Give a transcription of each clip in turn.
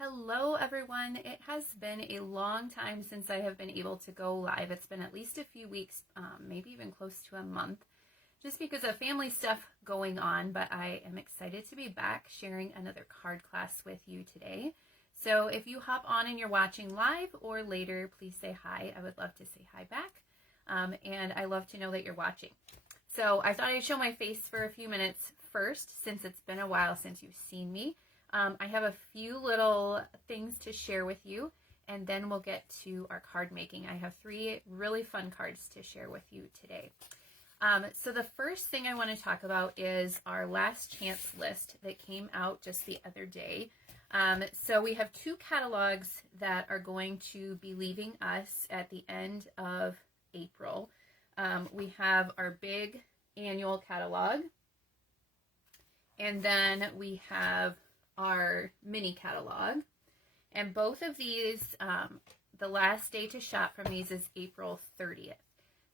Hello everyone. It has been a long time since I have been able to go live. It's been at least a few weeks, maybe even close to a month, just because of family stuff going on, but I am excited to be back sharing another card class with you today. So if you hop on and you're watching live or later, please say hi. I would love to say hi back, and I love to know that you're watching. So I thought I'd show my face for a few minutes first, since it's been a while since you've seen me. I have a few little things to share with you, and then we'll get to our card making. I have 3 really fun cards to share with you today. So the first thing I want to talk about is our last chance list that came out just the other day. So we have 2 catalogs that are going to be leaving us at the end of April. We have our big annual catalog, and then we have our mini catalog, and both of these, the last day to shop from these is April 30th.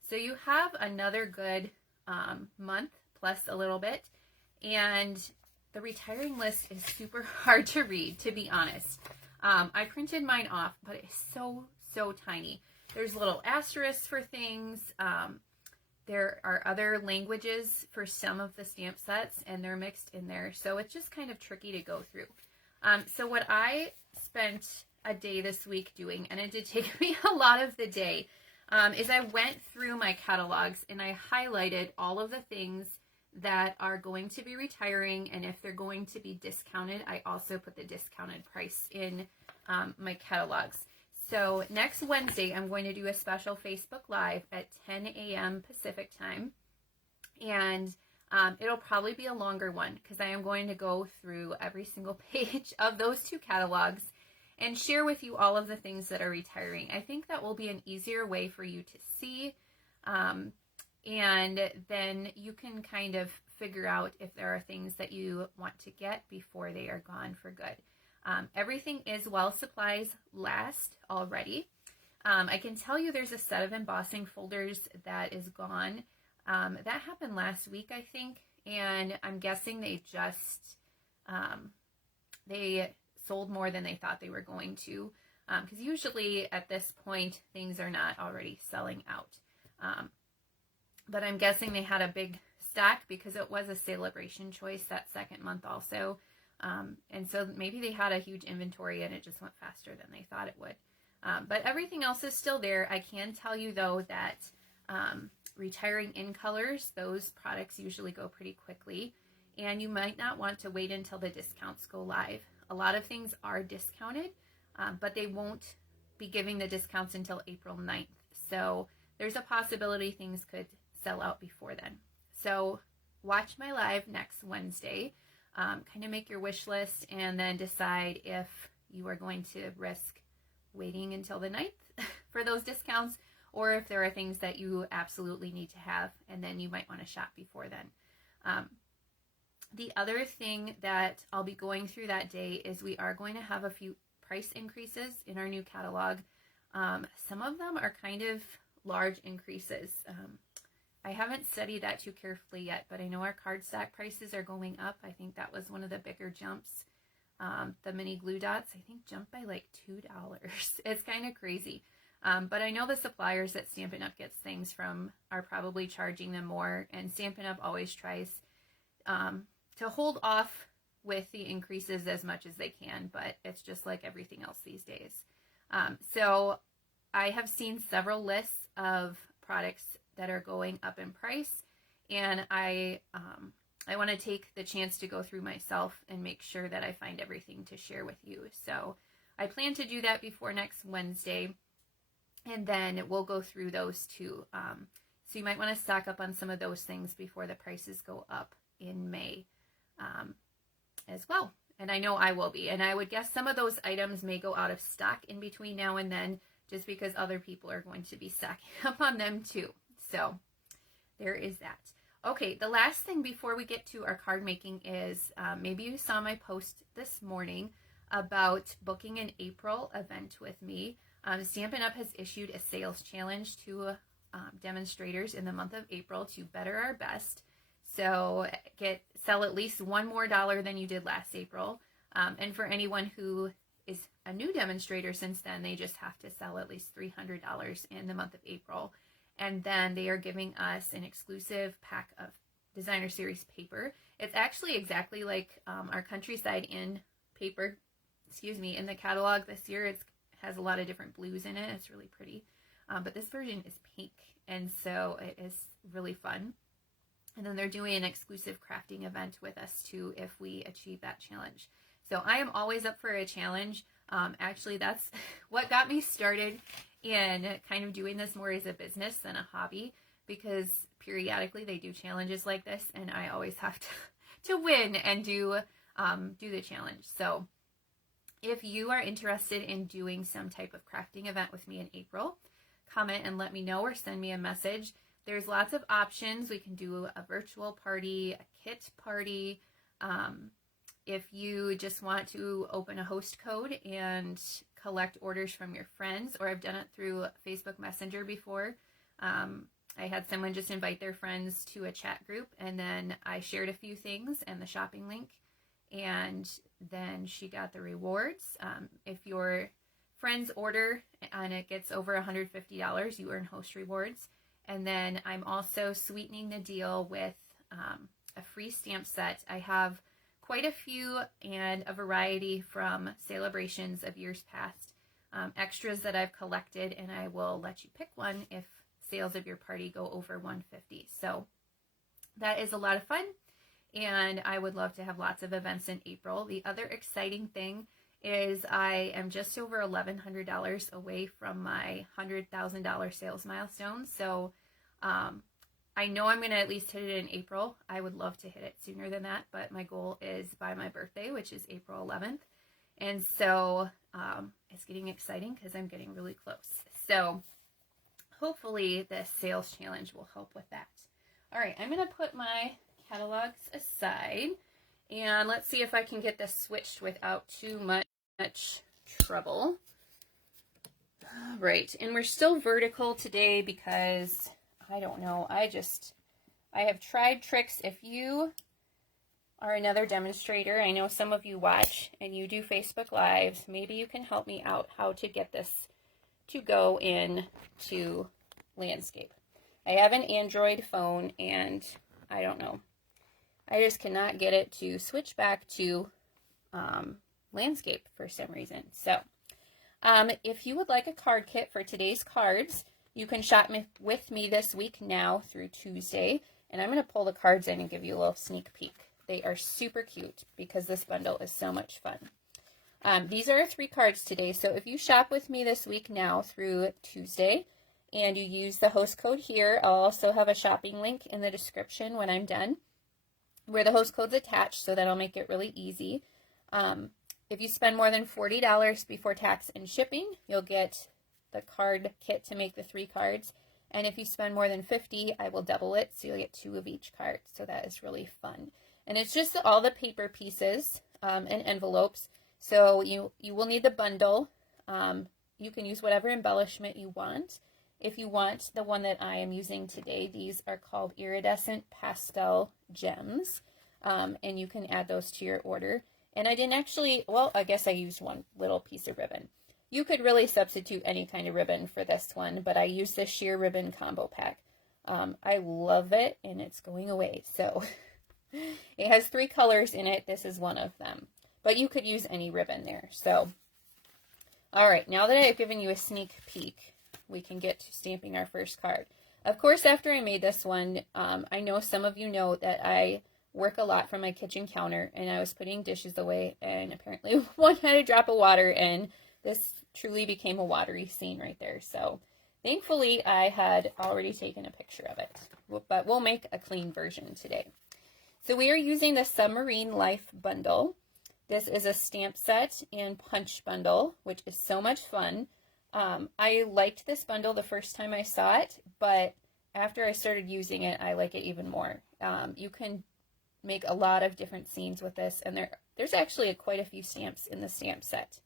So you have another good month plus a little bit, and the retiring list is super hard to read, to be honest. I printed mine off, but it's so tiny. There's little asterisks for things. There are other languages for some of the stamp sets, and they're mixed in there, so it's just kind of tricky to go through. So what I spent a day this week doing, and it did take me a lot of the day, is I went through my catalogs and I highlighted all of the things that are going to be retiring, and if they're going to be discounted, I also put the discounted price in my catalogs. So next Wednesday, I'm going to do a special Facebook Live at 10 a.m. Pacific time, and it'll probably be a longer one because I am going to go through every single page of those 2 catalogs and share with you all of the things that are retiring. I think that will be an easier way for you to see, and then you can kind of figure out if there are things that you want to get before they are gone for good. Everything is while supplies last already. I can tell you there's a set of embossing folders that is gone. That happened last week, I think, and I'm guessing they just, they sold more than they thought they were going to, because usually at this point, things are not already selling out. But I'm guessing they had a big stock because it was a celebration choice that second month also. And so maybe they had a huge inventory and it just went faster than they thought it would. But everything else is still there. I can tell you though that retiring in colors, those products usually go pretty quickly, and you might not want to wait until the discounts go live. A lot of things are discounted, but they won't be giving the discounts until April 9th. So there's a possibility things could sell out before then. So watch my live next Wednesday. Kind of make your wish list and then decide if you are going to risk waiting until the 9th for those discounts, or if there are things that you absolutely need to have, and then you might want to shop before then. The other thing that I'll be going through that day is we are going to have a few price increases in our new catalog. Some of them are kind of large increases. I haven't studied that too carefully yet, but I know our cardstock prices are going up. I think that was one of the bigger jumps. The mini glue dots, I think, jumped by like $2. It's kind of crazy. But I know the suppliers that Stampin' Up! Gets things from are probably charging them more, and Stampin' Up! Always tries to hold off with the increases as much as they can, but it's just like everything else these days. So I have seen several lists of products that are going up in price, and I want to take the chance to go through myself and make sure that I find everything to share with you. So I plan to do that before next Wednesday, and then we'll go through those too. So you might want to stock up on some of those things before the prices go up in May as well. And I know I will be, and I would guess some of those items may go out of stock in between now and then, just because other people are going to be stocking up on them too. So there is that. Okay, the last thing before we get to our card making is maybe you saw my post this morning about booking an April event with me. Stampin' Up! Has issued a sales challenge to demonstrators in the month of April to better our best. So sell at least $1 more than you did last April. And for anyone who is a new demonstrator since then. They just have to sell at least $300 in the month of April. And then they are giving us an exclusive pack of designer series paper. It's actually exactly like our Countryside Inn paper, in the catalog this year. It has a lot of different blues in it. It's really pretty. But this version is pink, and so it is really fun. And then they're doing an exclusive crafting event with us too if we achieve that challenge. So I am always up for a challenge. Actually, that's what got me started in kind of doing this more as a business than a hobby, because periodically they do challenges like this, and I always have to win and do the challenge. So if you are interested in doing some type of crafting event with me in April, comment and let me know, or send me a message. There's lots of options. We can do a virtual party, a kit party. If you just want to open a host code and collect orders from your friends, or I've done it through Facebook Messenger before. I had someone just invite their friends to a chat group, and then I shared a few things and the shopping link, and then she got the rewards. If your friends order and it gets over $150, you earn host rewards. And then I'm also sweetening the deal with a free stamp set. I have quite a few and a variety from celebrations of years past, extras that I've collected, and I will let you pick one if sales of your party go over $150. So that is a lot of fun, and I would love to have lots of events in April. The other exciting thing is I am just over $1,100 away from my $100,000 sales milestone. So I know I'm going to at least hit it in April. I would love to hit it sooner than that, but my goal is by my birthday, which is April 11th. And so it's getting exciting because I'm getting really close. So hopefully this sales challenge will help with that. All right, I'm going to put my catalogs aside, and let's see if I can get this switched without too much trouble. All right, and we're still vertical today because I don't know, I have tried tricks. If you are another demonstrator, I know some of you watch and you do Facebook Lives, maybe you can help me out how to get this to go in to landscape. I have an Android phone, and I don't know, I just cannot get it to switch back to landscape for some reason. So if you would like a card kit for today's cards, you can shop with me this week now through Tuesday, and I'm going to pull the cards in and give you a little sneak peek. They are super cute because this bundle is so much fun. These are 3 cards today, so if you shop with me this week now through Tuesday and you use the host code here, I'll also have a shopping link in the description when I'm done where the host code's attached, so that'll make it really easy. If you spend more than $40 before tax and shipping, you'll get the card kit to make the 3 cards. And if you spend more than $50, I will double it, so you'll get 2 of each card. So that is really fun. And it's just all the paper pieces and envelopes. So you will need the bundle. You can use whatever embellishment you want. If you want the one that I am using today, these are called Iridescent Pastel Gems. And you can add those to your order. And I didn't actually, well, I guess I used one little piece of ribbon. You could really substitute any kind of ribbon for this one, but I used the sheer ribbon combo pack. I love it, and it's going away. So it has 3 colors in it. This is one of them. But you could use any ribbon there. So, all right, now that I've given you a sneak peek, we can get to stamping our first card. Of course, after I made this one, I know some of you know that I work a lot from my kitchen counter, and I was putting dishes away, and apparently one had a drop of water, and this truly became a watery scene right there. So thankfully I had already taken a picture of it, but we'll make a clean version today. So we are using the Submarine Life Bundle. This is a stamp set and punch bundle, which is so much fun. I liked this bundle the first time I saw it, but after I started using it, I like it even more. You can make a lot of different scenes with this, and there's actually quite a few stamps in the stamp set.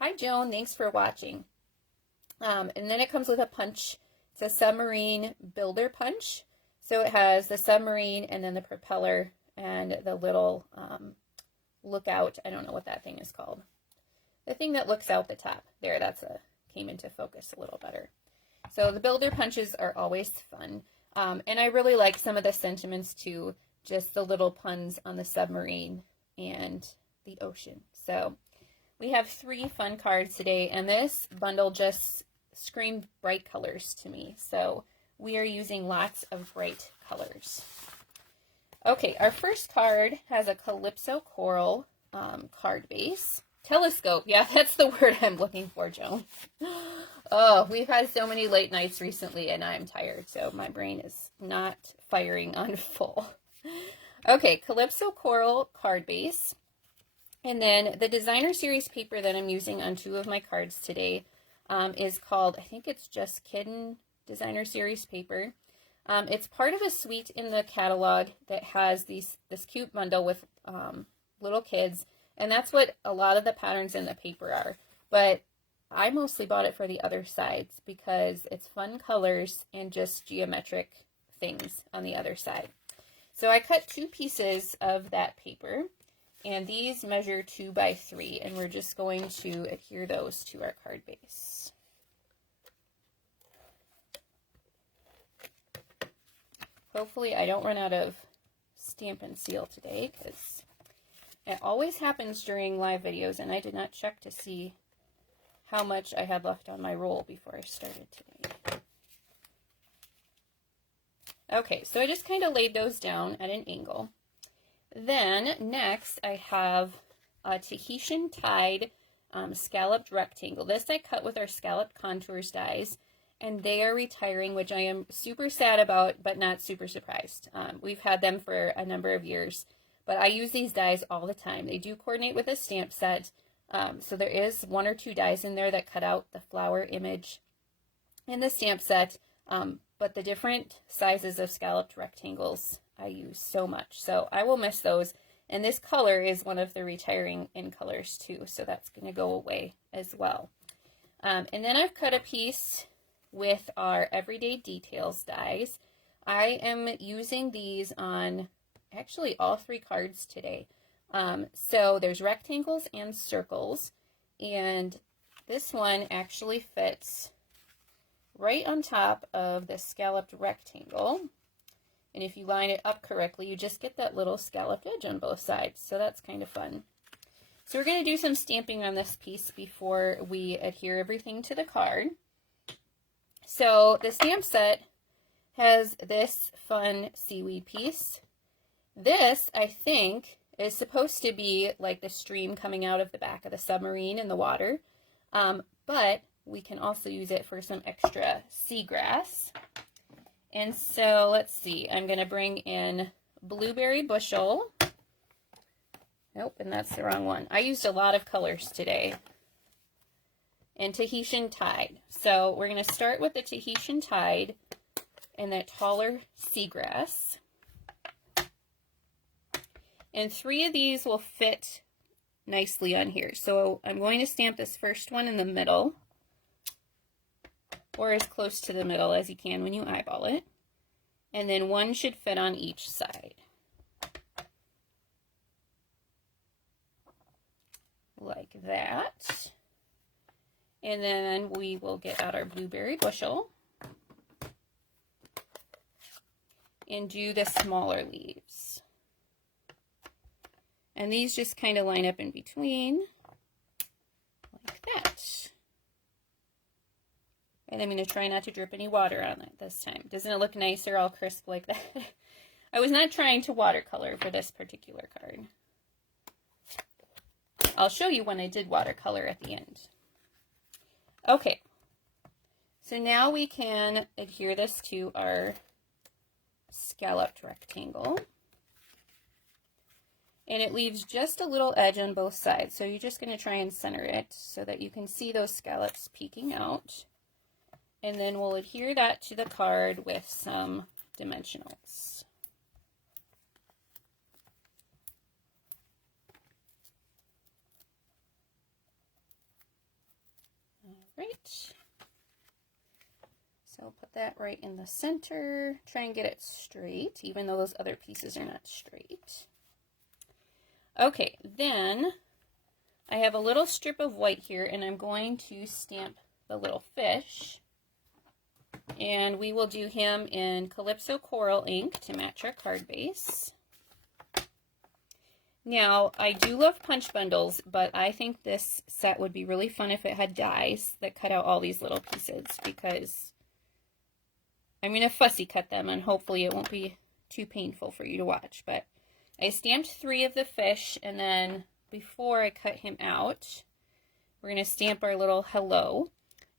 Hi Joan, thanks for watching. And then it comes with a punch. It's a submarine builder punch. So it has the submarine and then the propeller and the little lookout. I don't know what that thing is called. the thing that looks out the top. There, came into focus a little better. So the builder punches are always fun. And I really like some of the sentiments too, just the little puns on the submarine and the ocean. So we have 3 fun cards today, and this bundle just screamed bright colors to me. So we are using lots of bright colors. Okay, our first card has a Calypso Coral card base. Telescope, yeah, that's the word I'm looking for, Joan. Oh, we've had so many late nights recently, and I'm tired, so my brain is not firing on full. Okay, Calypso Coral card base. And then the designer series paper that I'm using on 2 of my cards today is called, I think it's just Kitten Designer Series paper. It's part of a suite in the catalog that has this cute bundle with little kids, and that's what a lot of the patterns in the paper are. But I mostly bought it for the other sides because it's fun colors and just geometric things on the other side. So I cut 2 pieces of that paper, and these measure 2 by 3, and we're just going to adhere those to our card base. Hopefully I don't run out of Stampin' Seal today, because it always happens during live videos, and I did not check to see how much I had left on my roll before I started today. Okay, so I just kind of laid those down at an angle. Then next I have a Tahitian Tide scalloped rectangle. This I cut with our scalloped contours dies, and they are retiring, which I am super sad about, but not super surprised. We've had them for a number of years, but I use these dies all the time. They do coordinate with a stamp set, so there is 1 or 2 dies in there that cut out the flower image in the stamp set, but the different sizes of scalloped rectangles I use so much. So I will miss those, and this color is one of the retiring in colors too, so that's going to go away as well. And then I've cut a piece with our Everyday Details dies. I am using these on actually all 3 cards today. So there's rectangles and circles, and this one actually fits right on top of the scalloped rectangle. And if you line it up correctly, you just get that little scalloped edge on both sides. So that's kind of fun. So we're going to do some stamping on this piece before we adhere everything to the card. So the stamp set has this fun seaweed piece. This, I think, is supposed to be like the stream coming out of the back of the submarine in the water. But we can also use it for some extra seagrass. And so let's see, I'm going to bring in Blueberry Bushel. Nope, and that's the wrong one. I used a lot of colors today. And Tahitian Tide. So we're going to start with the Tahitian Tide and that taller seagrass. And 3 of these will fit nicely on here. So I'm going to stamp this first one in the middle, or as close to the middle as you can when you eyeball it. And then 1 should fit on each side. Like that. And then we will get out our Blueberry Bushel and do the smaller leaves. And these just kind of line up in between, like that. And I'm going to try not to drip any water on it this time. Doesn't it look nicer, all crisp like that? I was not trying to watercolor for this particular card. I'll show you when I did watercolor at the end. Okay, so now we can adhere this to our scalloped rectangle. And it leaves just a little edge on both sides. So you're just going to try and center it so that you can see those scallops peeking out. And then we'll adhere that to the card with some dimensionals. All right. So put that right in the center. Try and get it straight, even though those other pieces are not straight. Okay, then I have a little strip of white here, and I'm going to stamp the little fish. And we will do him in Calypso Coral ink to match our card base. Now, I do love punch bundles, but I think this set would be really fun if it had dies that cut out all these little pieces, because I'm going to fussy cut them, and hopefully it won't be too painful for you to watch. But I stamped 3 of the fish, and then before I cut him out, we're going to stamp our little hello.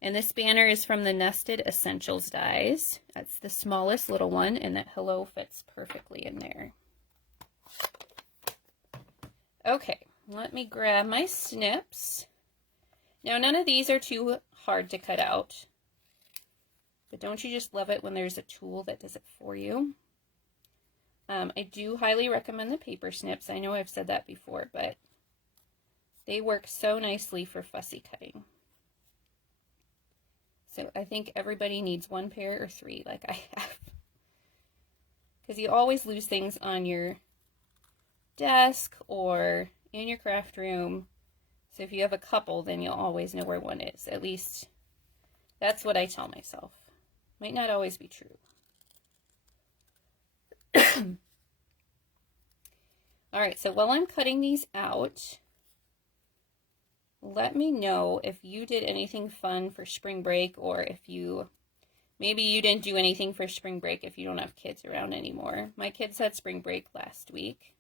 And this banner is from the Nested Essentials dies. That's the smallest little one, and that hello fits perfectly in there. Okay, let me grab my snips. Now, none of these are too hard to cut out. But don't you just love it when there's a tool that does it for you? I do highly recommend the paper snips. I know I've said that before, but they work so nicely for fussy cutting. So I think everybody needs 1 pair or 3 like I have. Because you always lose things on your desk or in your craft room. So if you have a couple, then you'll always know where one is. At least that's what I tell myself. Might not always be true. All right, so while I'm cutting these out, let me know if you did anything fun for spring break, or if maybe you didn't do anything for spring break if you don't have kids around anymore. My kids had spring break last week.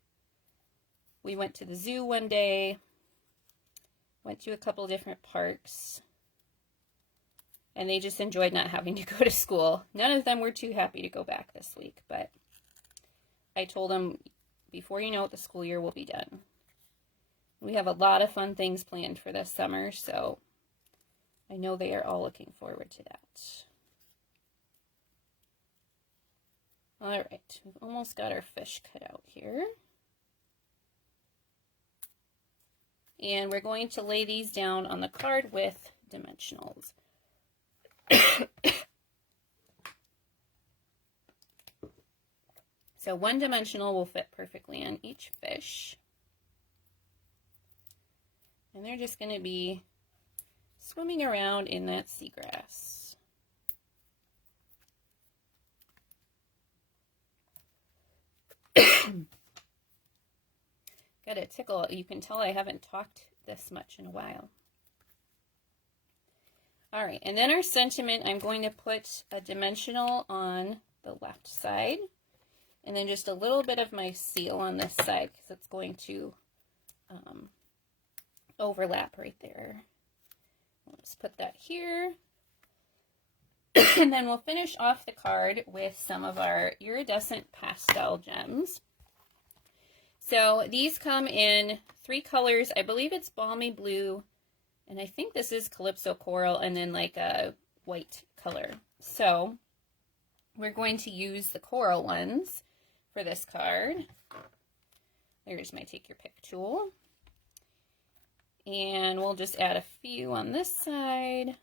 We went to the zoo one day, went to a couple different parks, and they just enjoyed not having to go to school. None of them were too happy to go back this week, but I told them, before you know it, the school year will be done. We have a lot of fun things planned for this summer, so I know they are all looking forward to that. All right, we've almost got our fish cut out here. And we're going to lay these down on the card with dimensionals. So 1 dimensional will fit perfectly on each fish. And they're just going to be swimming around in that seagrass. Got a tickle. You can tell I haven't talked this much in a while. All right, and then our sentiment, I'm going to put a dimensional on the left side, and then just a little bit of my seal on this side, because it's going to overlap right there. I'll just put that here. And then we'll finish off the card with some of our iridescent pastel gems. So these come in 3 colors. I believe it's balmy blue, and I think this is Calypso Coral, and then like a white color. So we're going to use the coral ones for this card. There's my take your pick tool. And we'll just add a few on this side.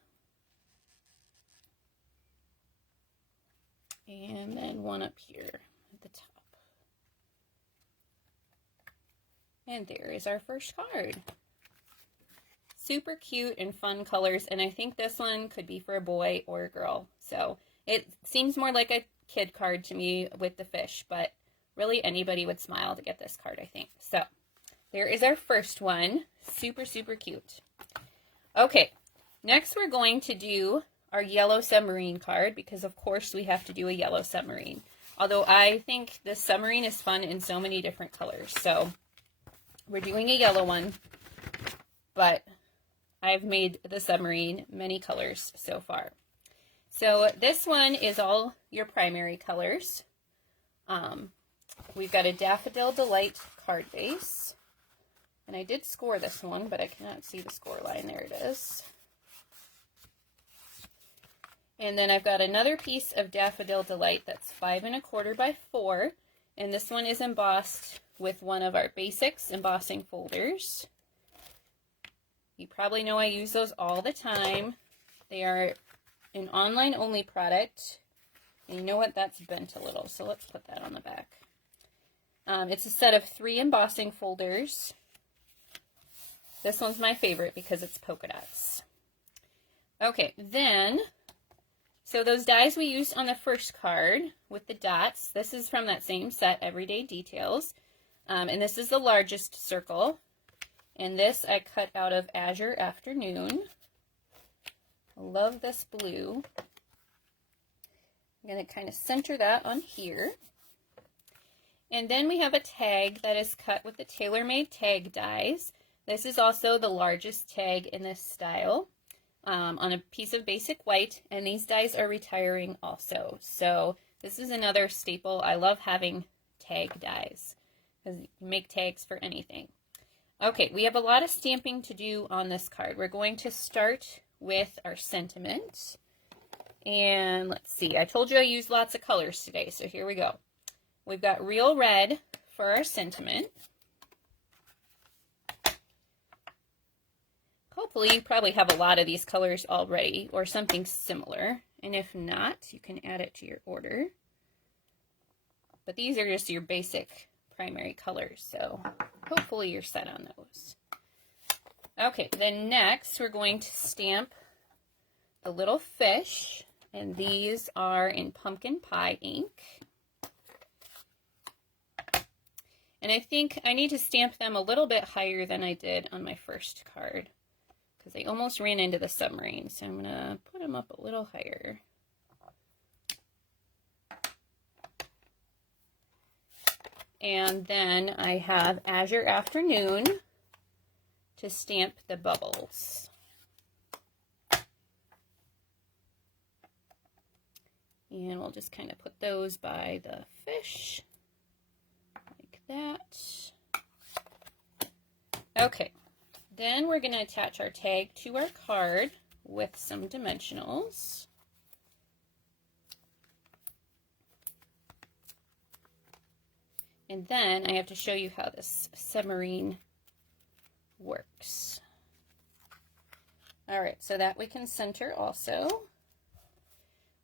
And then 1 up here at the top. And there is our first card. Super cute and fun colors, and I think this one could be for a boy or a girl. So it seems more like a kid card to me with the fish, but really anybody would smile to get this card, I think. So there is our first one. Super, super cute. Okay, next we're going to do our yellow submarine card, because of course we have to do a yellow submarine. Although I think this submarine is fun in so many different colors. So we're doing a yellow one, but I've made the submarine many colors so far. So this one is all your primary colors. We've got a Daffodil Delight card base. And I did score this one, but I cannot see the score line. There it is. And then I've got another piece of Daffodil Delight that's 5 1/4 by 4. And this one is embossed with one of our basics embossing folders. You probably know I use those all the time. They are an online only product. And you know what? That's bent a little. So let's put that on the back. It's a set of 3 embossing folders. This one's my favorite because it's polka dots. Okay, then, so those dies we used on the first card with the dots, this is from that same set, Everyday Details. And this is the largest circle. And this I cut out of Azure Afternoon. I love this blue. I'm going to kind of center that on here. And then we have a tag that is cut with the TaylorMade tag dies. This is also the largest tag in this style on a piece of basic white, and these dies are retiring also. So this is another staple. I love having tag dies because you can make tags for anything. Okay, we have a lot of stamping to do on this card. We're going to start with our sentiment. And let's see, I told you I used lots of colors today, so here we go. We've got real red for our sentiment. Hopefully you probably have a lot of these colors already or something similar. And if not, you can add it to your order. But these are just your basic primary colors, so hopefully you're set on those. Okay, then next we're going to stamp the little fish, and these are in pumpkin pie ink. And I think I need to stamp them a little bit higher than I did on my first card because I almost ran into the submarine, so I'm going to put them up a little higher. And then I have Azure Afternoon to stamp the bubbles. And we'll just kind of put those by the fish, like that. Okay, then we're going to attach our tag to our card with some dimensionals. And then I have to show you how this submarine works. All right, so that we can center also.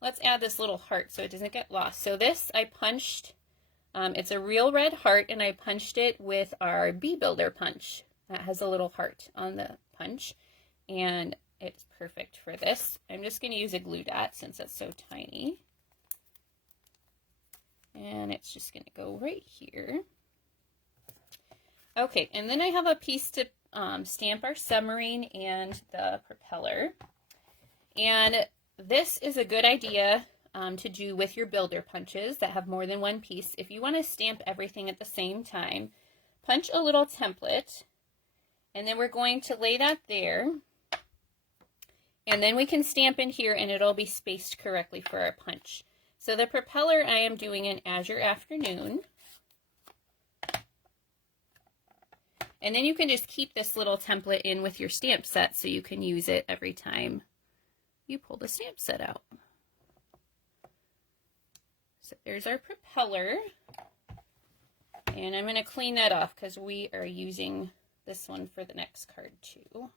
Let's add this little heart so it doesn't get lost. So this I punched, it's a real red heart, and I punched it with our Bee Builder punch. That has a little heart on the punch, and it's perfect for this. I'm just going to use a glue dot since it's so tiny. And it's just going to go right here. Okay, and then I have a piece to stamp our submarine and the propeller. And this is a good idea to do with your builder punches that have more than one piece. If you want to stamp everything at the same time, punch a little template, and then we're going to lay that there. And then we can stamp in here and it'll be spaced correctly for our punch. So the propeller I am doing in Azure Afternoon. And then you can just keep this little template in with your stamp set so you can use it every time you pull the stamp set out. So there's our propeller. And I'm going to clean that off because we are using this one for the next card too.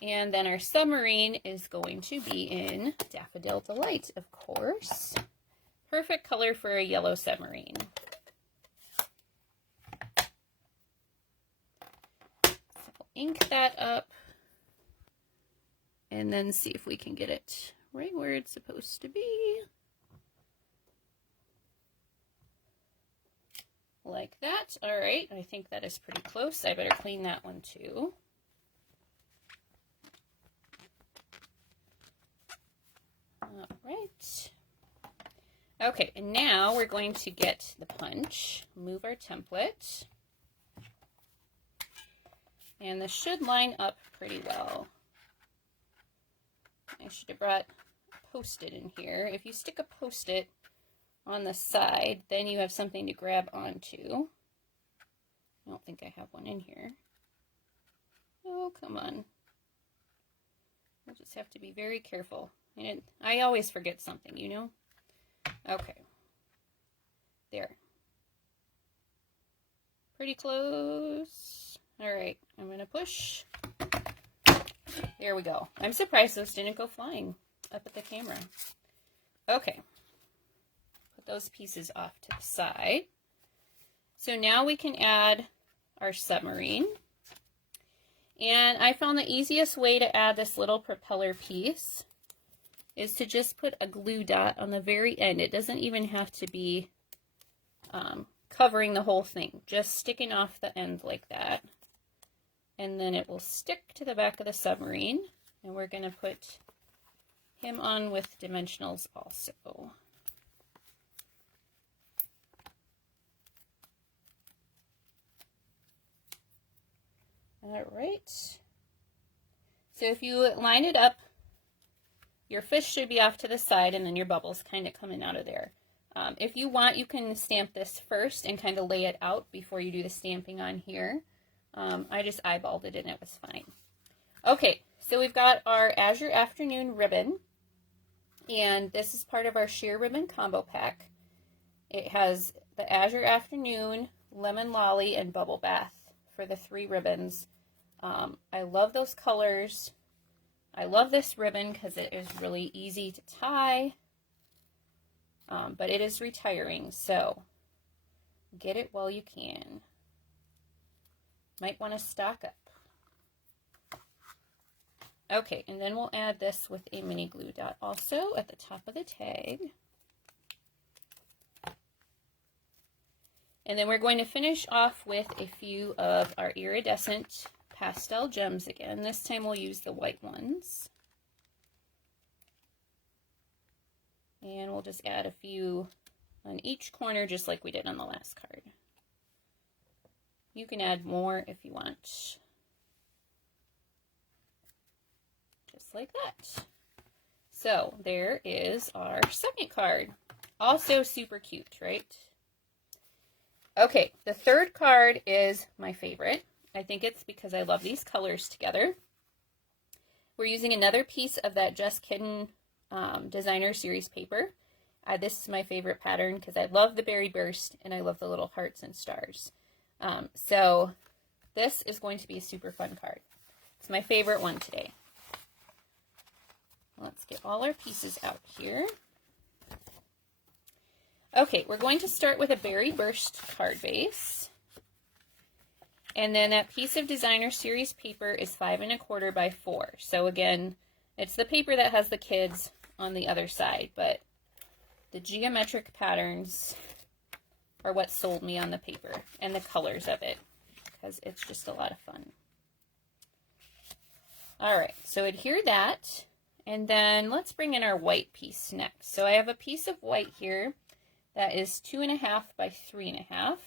And then our submarine is going to be in Daffodil Delight, of course. Perfect color for a yellow submarine. So ink that up and then see if we can get it right where it's supposed to be. Like that. All right, I think that is pretty close. I better clean that one too. All right. Okay, and now we're going to get the punch, move our template, and this should line up pretty well. I should have brought a Post-it in here. If you stick a Post-it on the side, then you have something to grab onto. I don't think I have one in here. Oh, come on. We'll just have to be very careful. And I always forget something, you know? Okay. There. Pretty close. All right, I'm going to push. There we go. I'm surprised those didn't go flying up at the camera. Okay. Put those pieces off to the side. So now we can add our submarine. And I found the easiest way to add this little propeller piece is to just put a glue dot on the very end. It doesn't even have to be covering the whole thing, just sticking off the end like that. And then it will stick to the back of the submarine. And we're going to put him on with dimensionals also. All right. So if you line it up, your fish should be off to the side and then your bubbles kind of coming out of there. If you want, you can stamp this first and kind of lay it out before you do the stamping on here. I just eyeballed it and it was fine. Okay, so we've got our Azure Afternoon ribbon, and this is part of our sheer ribbon combo pack. It has the Azure Afternoon, Lemon Lolly, and Bubble Bath for the 3 ribbons. I love those colors. I love this ribbon because it is really easy to tie, but it is retiring, so get it while you can. Might want to stock up. Okay, and then we'll add this with a mini glue dot also at the top of the tag. And then we're going to finish off with a few of our iridescent pastel gems again. This time we'll use the white ones. And we'll just add a few on each corner just like we did on the last card. You can add more if you want. Just like that. So there is our second card. Also super cute, right? Okay, the third card is my favorite. I think it's because I love these colors together. We're using another piece of that Just Kiddin' designer series paper. This is my favorite pattern because I love the berry burst and I love the little hearts and stars. So this is going to be a super fun card. It's my favorite one today. Let's get all our pieces out here. Okay, we're going to start with a berry burst card base. And then that piece of designer series paper is 5 1/4 by 4. So again, it's the paper that has the kids on the other side, but the geometric patterns are what sold me on the paper and the colors of it, because it's just a lot of fun. All right, so adhere that, and then let's bring in our white piece next. So I have a piece of white here that is 2 1/2 by 3 1/2.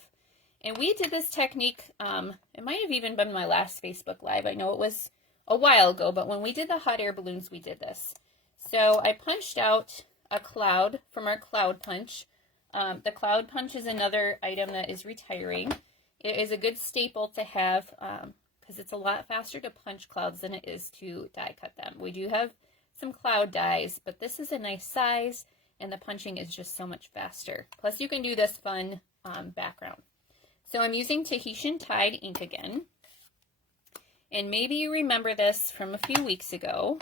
And we did this technique, it might have even been my last Facebook Live. I know it was a while ago, but when we did the hot air balloons, we did this. So I punched out a cloud from our cloud punch. The cloud punch is another item that is retiring. It is a good staple to have because it's a lot faster to punch clouds than it is to die cut them. We do have some cloud dies, but this is a nice size and the punching is just so much faster. Plus you can do this fun background. So I'm using Tahitian Tide ink again. And maybe you remember this from a few weeks ago,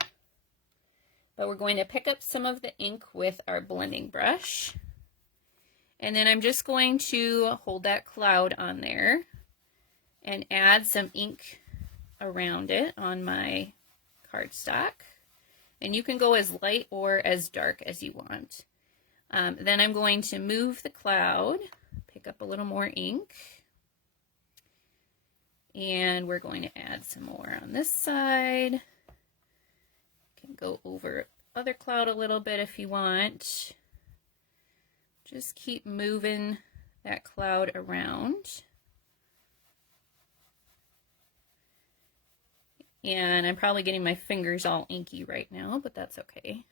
but we're going to pick up some of the ink with our blending brush. And then I'm just going to hold that cloud on there and add some ink around it on my cardstock. And you can go as light or as dark as you want. Then I'm going to move the cloud, pick up a little more ink. And we're going to add some more on this side. You can go over other cloud a little bit if you want. Just keep moving that cloud around. And I'm probably getting my fingers all inky right now, but that's okay.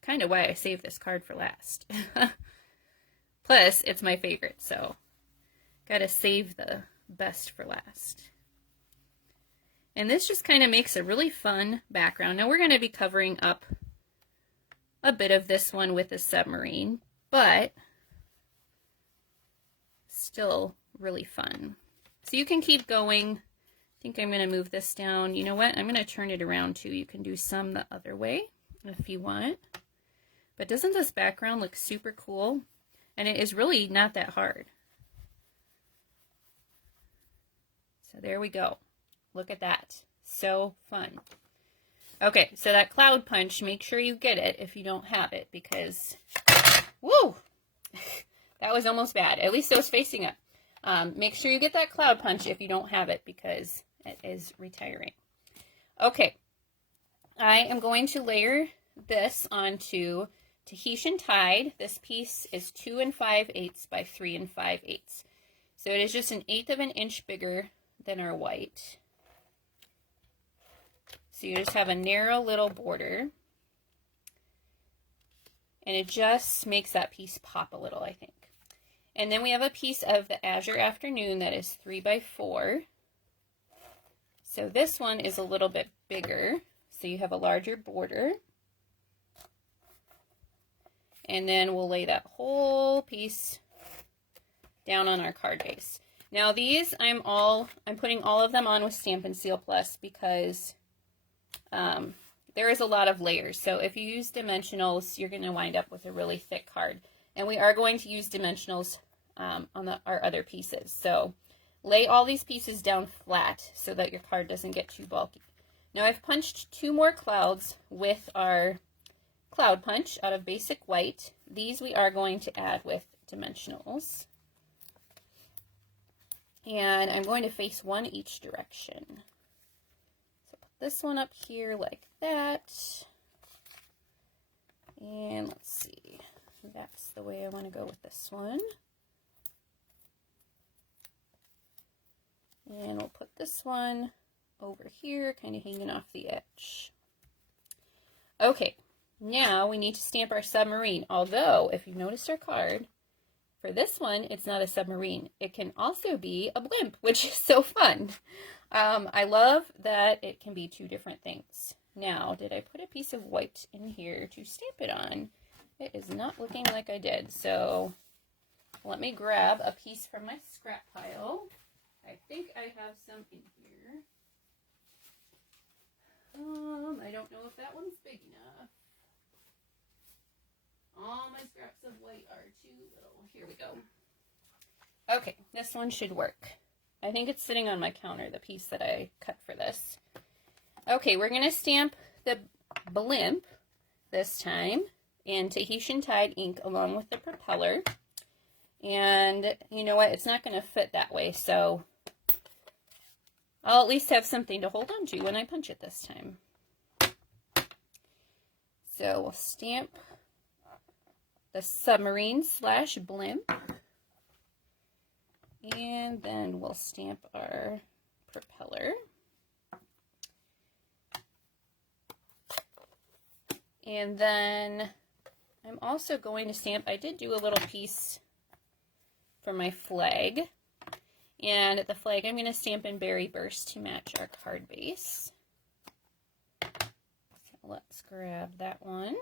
Kind of why I saved this card for last. Plus, it's my favorite, so gotta save the best for last. And this just kind of makes a really fun background. Now we're going to be covering up a bit of this one with a submarine, but still really fun. So you can keep going. I think I'm going to move this down. You know what? I'm going to turn it around too. You can do some the other way if you want. But doesn't this background look super cool? And it is really not that hard. So there we go. Look at that. So fun. Okay, so that cloud punch, make sure you get it if you don't have it, because, woo, that was almost bad. At least it was facing up. Make sure you get that cloud punch if you don't have it, because it is retiring. Okay, I am going to layer this onto Tahitian Tide. This piece is 2 5/8 by 3 5/8. So it is just 1/8 of an inch bigger than our white. So you just have a narrow little border. And it just makes that piece pop a little, I think. And then we have a piece of the Azure Afternoon that is 3 by 4. So this one is a little bit bigger. So you have a larger border. And then we'll lay that whole piece down on our card base. Now these, I'm putting all of them on with Stampin' Seal Plus because there is a lot of layers. So if you use dimensionals, you're going to wind up with a really thick card. And we are going to use dimensionals on our other pieces. So lay all these pieces down flat so that your card doesn't get too bulky. Now I've punched 2 more clouds with our cloud punch out of basic white. These we are going to add with dimensionals. And I'm going to face one each direction. So put this one up here like that. And let's see, that's the way I want to go with this one. And we'll put this one over here, kind of hanging off the edge. Okay, now we need to stamp our submarine. Although, if you've noticed our card, for this one, it's not a submarine. It can also be a blimp, which is so fun. I love that it can be 2 different things. Now, did I put a piece of white in here to stamp it on? It is not looking like I did. So let me grab a piece from my scrap pile. I think I have some in here. I don't know if that one's big enough. All my scraps of white are too little. Here we go. Okay, this one should work. I think it's sitting on my counter, the piece that I cut for this. Okay, we're going to stamp the blimp this time in Tahitian Tide ink along with the propeller. And you know what? It's not going to fit that way, so I'll at least have something to hold on to when I punch it this time. So we'll stamp the submarine / blimp. And then we'll stamp our propeller. And then I'm also going to stamp, I did do a little piece for my flag. And the flag I'm going to stamp in Berry Burst to match our card base. So let's grab that one.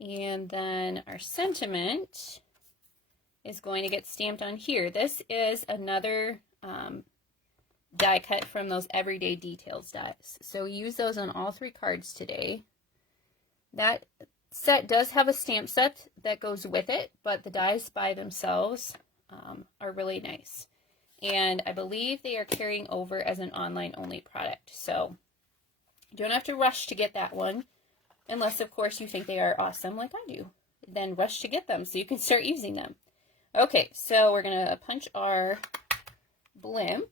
And then our sentiment is going to get stamped on here. This is another die cut from those Everyday Details dies. So we use those on all 3 cards today. That set does have a stamp set that goes with it, but the dies by themselves are really nice. And I believe they are carrying over as an online only product. So you don't have to rush to get that one. Unless, of course, you think they are awesome like I do. Then rush to get them so you can start using them. Okay, so we're going to punch our blimp.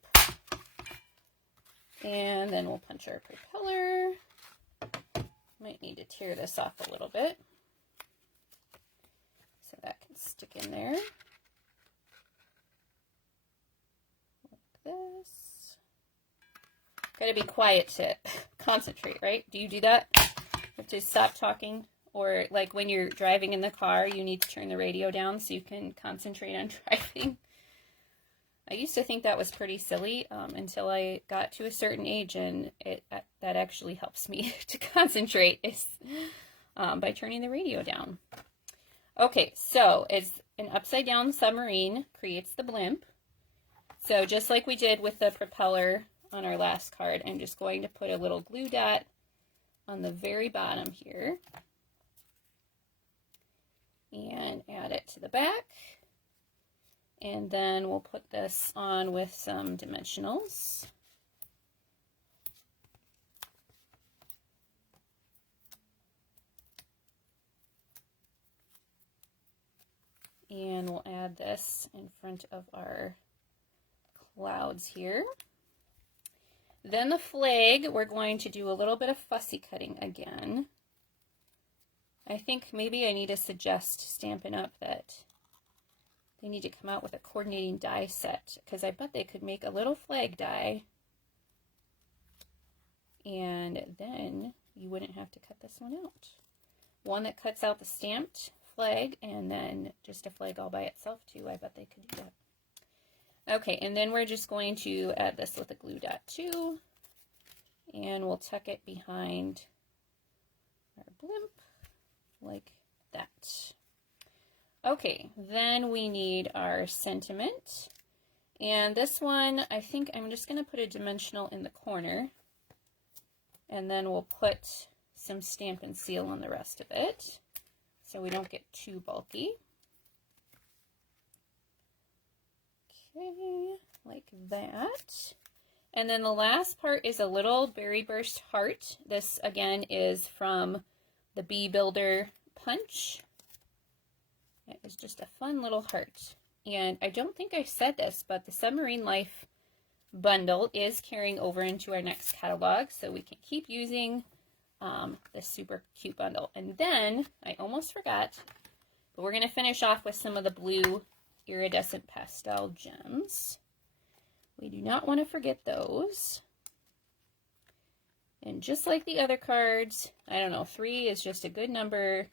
And then we'll punch our propeller. Might need to tear this off a little bit. So that can stick in there. Like this. Gotta be quiet to concentrate, right? Do you do that? Have to stop talking, or like when you're driving in the car, you need to turn the radio down so you can concentrate on driving. I used to think that was pretty silly until I got to a certain age, and that actually helps me to concentrate is by turning the radio down. Okay, so it's an upside down submarine creates the blimp. So just like we did with the propeller on our last card, I'm just going to put a little glue dot on the very bottom here and add it to the back. And then we'll put this on with some dimensionals. And we'll add this in front of our clouds here. Then the flag, we're going to do a little bit of fussy cutting again. I think maybe I need to suggest Stampin' Up that they need to come out with a coordinating die set, because I bet they could make a little flag die, and then you wouldn't have to cut this one out. One that cuts out the stamped flag, and then just a flag all by itself too. I bet they could do that. Okay, and then we're just going to add this with a glue dot too, and we'll tuck it behind our blimp like that. Okay, then we need our sentiment, and this one I think I'm just going to put a dimensional in the corner, and then we'll put some Stampin' Seal on the rest of it so we don't get too bulky. Okay, like that. And then the last part is a little berry burst heart. This again is from the Bee Builder Punch. It is just a fun little heart. And I don't think I said this, but the Submarine Life Bundle is carrying over into our next catalog, so we can keep using this super cute bundle. And then, I almost forgot, but we're going to finish off with some of the blue iridescent pastel gems. We do not want to forget those. And just like the other cards, I don't know, 3 is just a good number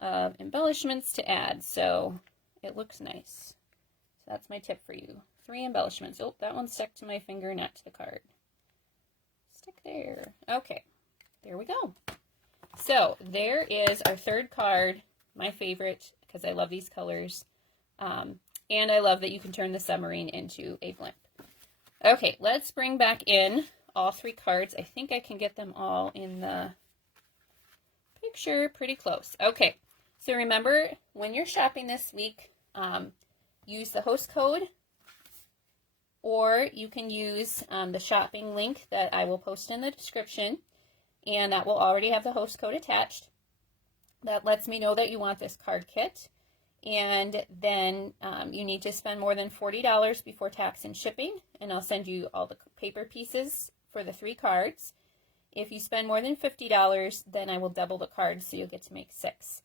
of embellishments to add, so it looks nice. So that's my tip for you. 3 embellishments. Oh, that one stuck to my finger, not to the card. Stick there. Okay, there we go. So there is our third card, my favorite, because I love these colors. And I love that you can turn the submarine into a blimp. Okay, let's bring back in all 3 cards. I think I can get them all in the picture pretty close. Okay, so remember, when you're shopping this week, use the host code, or you can use the shopping link that I will post in the description, and that will already have the host code attached. That lets me know that you want this card kit. And then you need to spend more than $40 before tax and shipping, and I'll send you all the paper pieces for the 3 cards. If you spend more than $50, then I will double the cards, so you'll get to make 6.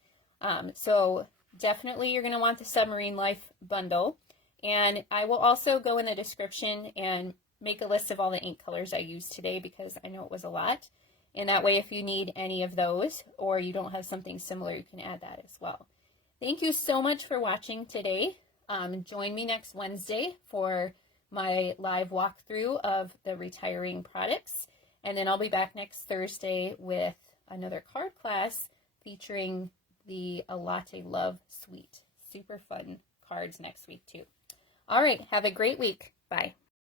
So definitely you're going to want the Submarine Life Bundle, and I will also go in the description and make a list of all the ink colors I used today, because I know it was a lot, and that way if you need any of those or you don't have something similar, you can add that as well. Thank you so much for watching today. Join me next Wednesday for my live walkthrough of the retiring products. And then I'll be back next Thursday with another card class featuring the A Latte Love Suite. Super fun cards next week too. All right, have a great week. Bye.